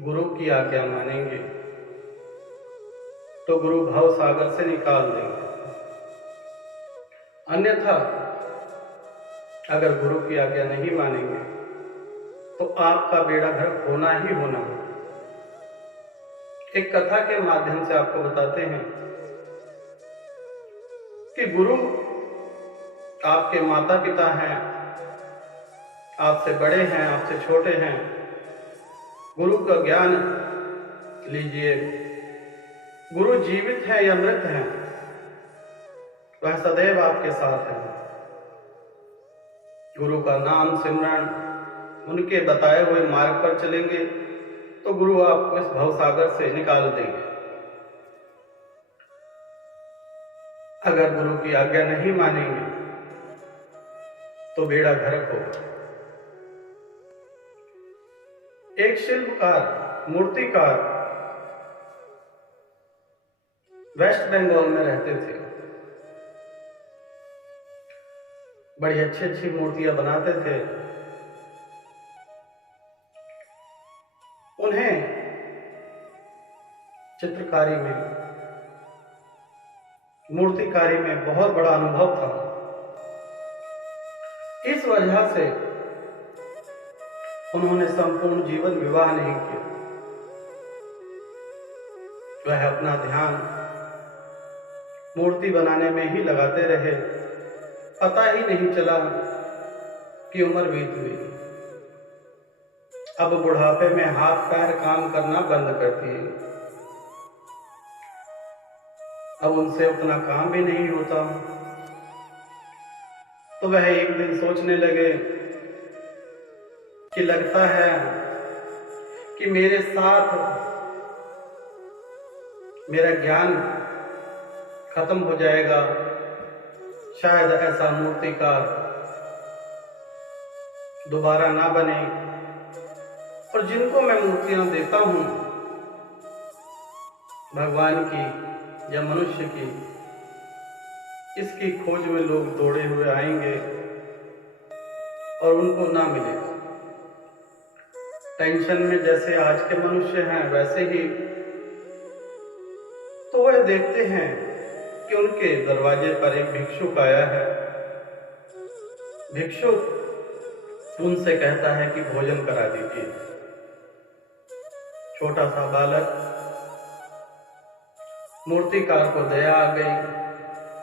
गुरु की आज्ञा मानेंगे तो गुरु भव सागर से निकाल देंगे। अन्यथा अगर गुरु की आज्ञा नहीं मानेंगे तो आपका बेड़ा गर्क होना ही होना है। एक कथा के माध्यम से आपको बताते हैं कि गुरु आपके माता पिता हैं, आपसे बड़े हैं, आपसे छोटे हैं। गुरु का ज्ञान लीजिए। गुरु जीवित है या मृत है, वह सदैव आपके साथ है। गुरु का नाम सिमरन, उनके बताए हुए मार्ग पर चलेंगे तो गुरु आपको इस भवसागर से निकाल देंगे। अगर गुरु की आज्ञा नहीं मानेंगे तो बेड़ा गर्क होगा। एक शिल्पकार, मूर्तिकार वेस्ट बंगाल में रहते थे। बड़ी अच्छी अच्छी मूर्तियां बनाते थे। उन्हें चित्रकारी में, मूर्तिकारी में बहुत बड़ा अनुभव था। इस वजह से उन्होंने संपूर्ण जीवन विवाह नहीं किया। वह अपना ध्यान मूर्ति बनाने में ही लगाते रहे। पता ही नहीं चला कि उम्र बीत गई। अब बुढ़ापे में हाथ पैर काम करना बंद कर दिए। अब उनसे उतना काम भी नहीं होता। तो वह एक दिन सोचने लगे कि लगता है कि मेरे साथ मेरा ज्ञान खत्म हो जाएगा। शायद ऐसा मूर्तिकार दोबारा ना बने। और जिनको मैं मूर्तियां देता हूं, भगवान की या मनुष्य की, इसकी खोज में लोग दौड़े हुए आएंगे और उनको ना मिलेगा। टेंशन में जैसे आज के मनुष्य हैं, वैसे ही तो वह देखते हैं कि उनके दरवाजे पर एक भिक्षुक आया है। भिक्षुक उनसे कहता है कि भोजन करा दीजिए। छोटा सा बालक, मूर्तिकार को दया आ गई,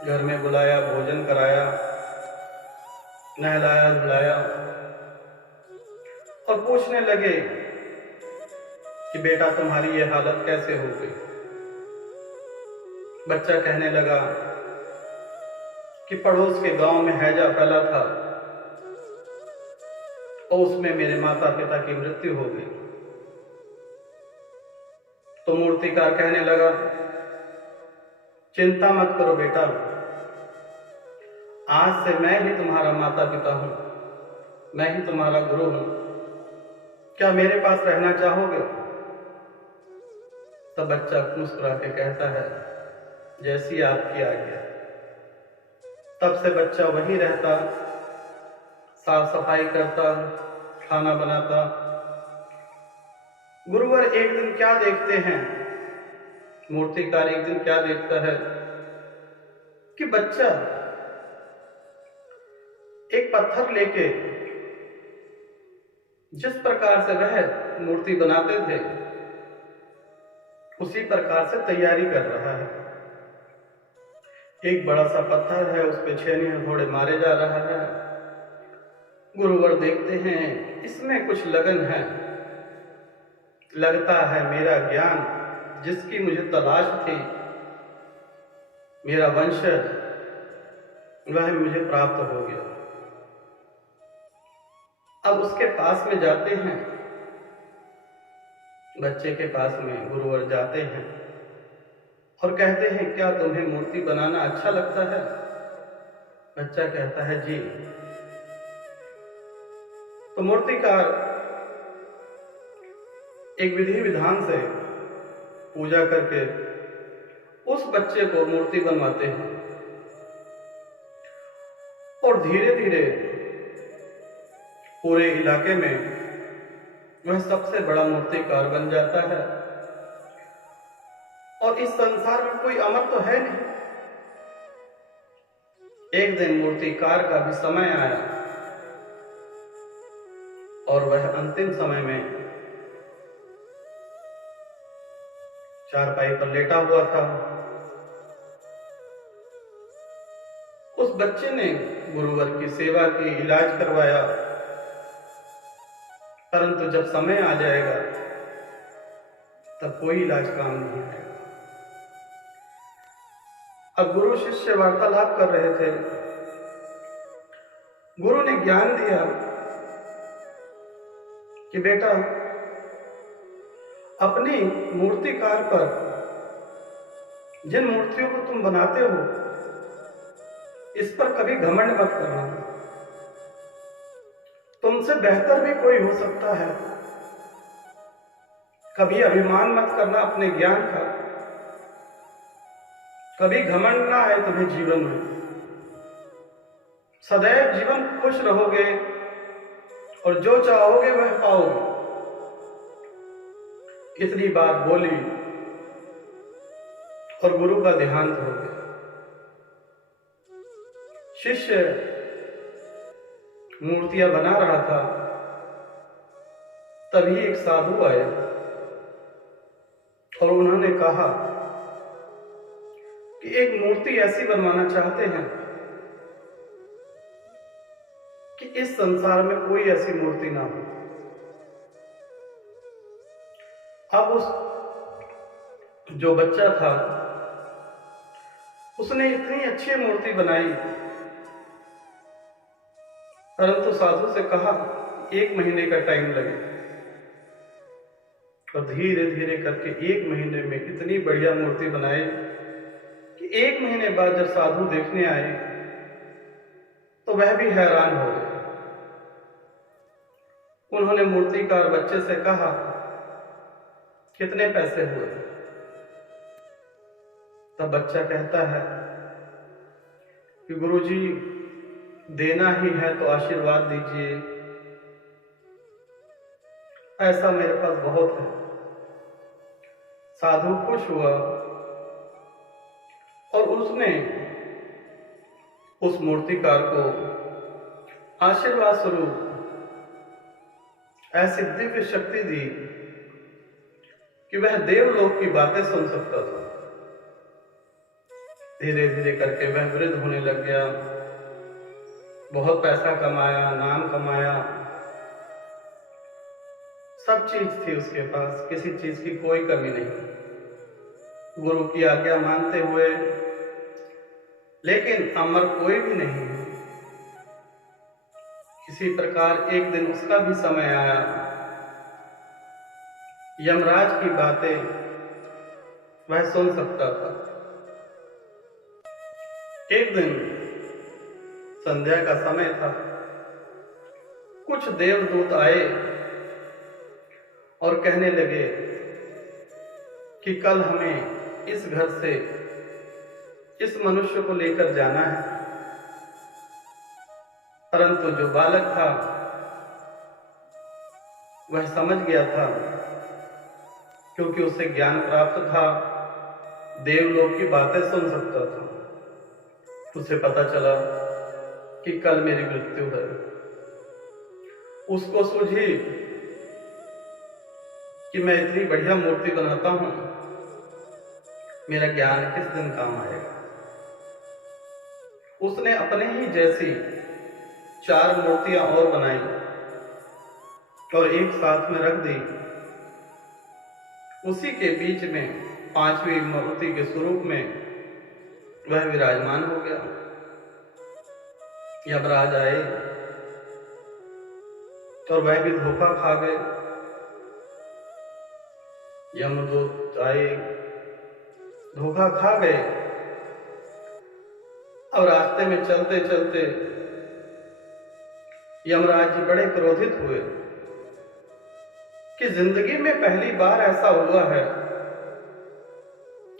घर में बुलाया, भोजन कराया, नहलाया धुलाया और पूछने लगे कि बेटा तुम्हारी ये हालत कैसे हो गई। बच्चा कहने लगा कि पड़ोस के गांव में हैजा फैला था और उसमें मेरे माता पिता की मृत्यु हो गई। तो मूर्तिकार कहने लगा, चिंता मत करो बेटा, आज से मैं ही तुम्हारा माता पिता हूं, मैं ही तुम्हारा गुरु हूं। क्या मेरे पास रहना चाहोगे? तब बच्चा मुस्कुरा के कहता है, जैसी आपकी आज्ञा। तब से बच्चा वहीं रहता, साफ सफाई करता, खाना बनाता। गुरुवर एक दिन क्या देखते हैं, मूर्तिकार एक दिन क्या देखता है कि बच्चा एक पत्थर लेके जिस प्रकार से वह मूर्ति बनाते थे उसी प्रकार से तैयारी कर रहा है। एक बड़ा सा पत्थर है, उस पे छेनी हथौड़े मारे जा रहा है। गुरुवर देखते हैं इसमें कुछ लगन है। लगता है मेरा ज्ञान जिसकी मुझे तलाश थी, मेरा वंशज, वह मुझे प्राप्त हो गया। अब उसके पास में जाते हैं, बच्चे के पास में गुरुवर जाते हैं और कहते हैं, क्या तुम्हें मूर्ति बनाना अच्छा लगता है? बच्चा कहता है, जी। तो मूर्तिकार एक विधि विधान से पूजा करके उस बच्चे को मूर्ति बनवाते हैं। और धीरे धीरे पूरे इलाके में वह सबसे बड़ा मूर्तिकार बन जाता है। और इस संसार में कोई अमर तो है नहीं। एक दिन मूर्तिकार का भी समय आया और वह अंतिम समय में चारपाई पर लेटा हुआ था। उस बच्चे ने गुरुवर की सेवा की, इलाज करवाया, परंतु जब समय आ जाएगा तब कोई इलाज काम नहीं आएगा। अब गुरु शिष्य वार्तालाप कर रहे थे। गुरु ने ज्ञान दिया कि बेटा, अपनी मूर्तिकार पर, जिन मूर्तियों को तुम बनाते हो, इस पर कभी घमंड मत करना। तुमसे बेहतर भी कोई हो सकता है। कभी अभिमान मत करना अपने ज्ञान का। कभी घमंड ना आए तुम्हें जीवन में। सदैव जीवन खुश रहोगे और जो चाहोगे वह पाओगे। इतनी बात बोली और गुरु का देहांत हो गया। शिष्य मूर्तियां बना रहा था, तभी एक साधु आए और उन्होंने कहा कि एक मूर्ति ऐसी बनवाना चाहते हैं कि इस संसार में कोई ऐसी मूर्ति ना हो। अब उस जो बच्चा था उसने इतनी अच्छी मूर्ति बनाई, परंतु साधु से कहा 1 महीने का टाइम लगे। और धीरे धीरे करके 1 महीने में इतनी बढ़िया मूर्ति बनाई कि 1 महीने बाद जब साधु देखने आए तो वह भी हैरान हो गए। उन्होंने मूर्तिकार बच्चे से कहा, कितने पैसे हुए? तब बच्चा कहता है कि गुरुजी, देना ही है तो आशीर्वाद दीजिए, ऐसा मेरे पास बहुत है। साधु खुश हुआ और उसने उस मूर्तिकार को आशीर्वाद स्वरूप ऐसी दिव्य शक्ति दी कि वह देवलोक की बातें सुन सकता था। धीरे धीरे करके वह वृद्ध होने लग गया, बहुत पैसा कमाया, नाम कमाया, सब चीज थी उसके पास, किसी चीज की कोई कमी नहीं। गुरु की आज्ञा मानते हुए, लेकिन अमर कोई भी नहीं है। इसी प्रकार एक दिन उसका भी समय आया। यमराज की बातें वह सुन सकता था। एक दिन संध्या का समय था। कुछ देवदूत आए और कहने लगे कि कल हमें इस घर से इस मनुष्य को लेकर जाना है। परंतु जो बालक था वह समझ गया था, क्योंकि उसे ज्ञान प्राप्त था, देवलोक की बातें सुन सकता था। उसे पता चला कि कल मेरी मृत्यु है। उसको सूझी कि मैं इतनी बढ़िया मूर्ति बनाता हूं, मेरा ज्ञान किस दिन काम आएगा। उसने अपने ही जैसी 4 मूर्तियां और बनाई और एक साथ में रख दी। उसी के बीच में 5वीं मूर्ति के स्वरूप में वह विराजमान हो गया। यमराज आए और वह भी धोखा खा गए। यमदूत आए, धोखा खा गए। अब रास्ते में चलते चलते यमराज जी बड़े क्रोधित हुए कि जिंदगी में पहली बार ऐसा हुआ है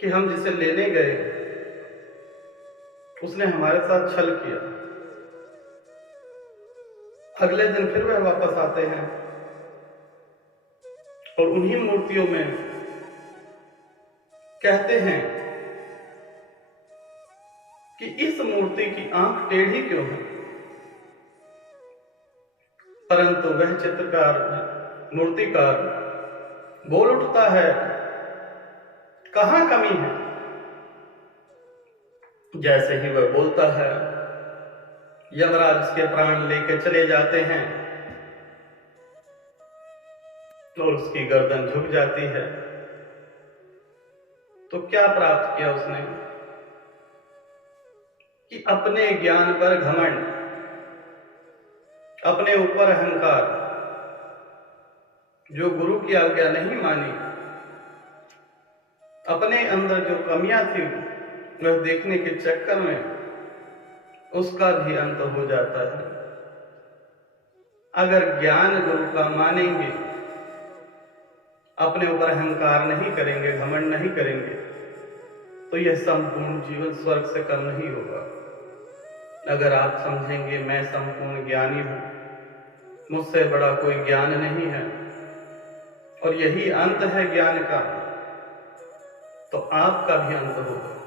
कि हम जिसे लेने गए उसने हमारे साथ छल किया। अगले दिन फिर वह वापस आते हैं और उन्हीं मूर्तियों में कहते हैं कि इस मूर्ति की आंख टेढ़ी क्यों है। परंतु वह चित्रकार, मूर्तिकार बोल उठता है, कहां कमी है। जैसे ही वह बोलता है, यमराज उसके प्राण लेके चले जाते हैं और उसकी गर्दन झुक जाती है। तो क्या प्राप्त किया उसने कि अपने ज्ञान पर घमंड, अपने ऊपर अहंकार, जो गुरु की आज्ञा नहीं मानी, अपने अंदर जो कमियां थी वह देखने के चक्कर में उसका भी अंत हो जाता है। अगर ज्ञान गुरु का मानेंगे, अपने ऊपर अहंकार नहीं करेंगे, घमंड नहीं करेंगे, तो यह संपूर्ण जीवन स्वर्ग से कम नहीं होगा। अगर आप समझेंगे मैं संपूर्ण ज्ञानी हूं, मुझसे बड़ा कोई ज्ञान नहीं है और यही अंत है ज्ञान का, तो आपका भी अंत होगा।